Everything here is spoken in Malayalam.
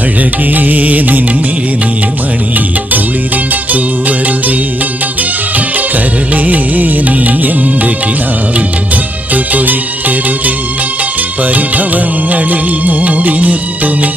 അഴകേ നിൻമിഴി നീർമണി കുളിരിൽ തൂവരുതേ. കരളേ നീ എൻ്റെ കിനാവിൽ മുത്തു പൊഴിക്കരുതേ. പരിഭവങ്ങളിൽ മൂടി നിർത്തുമീ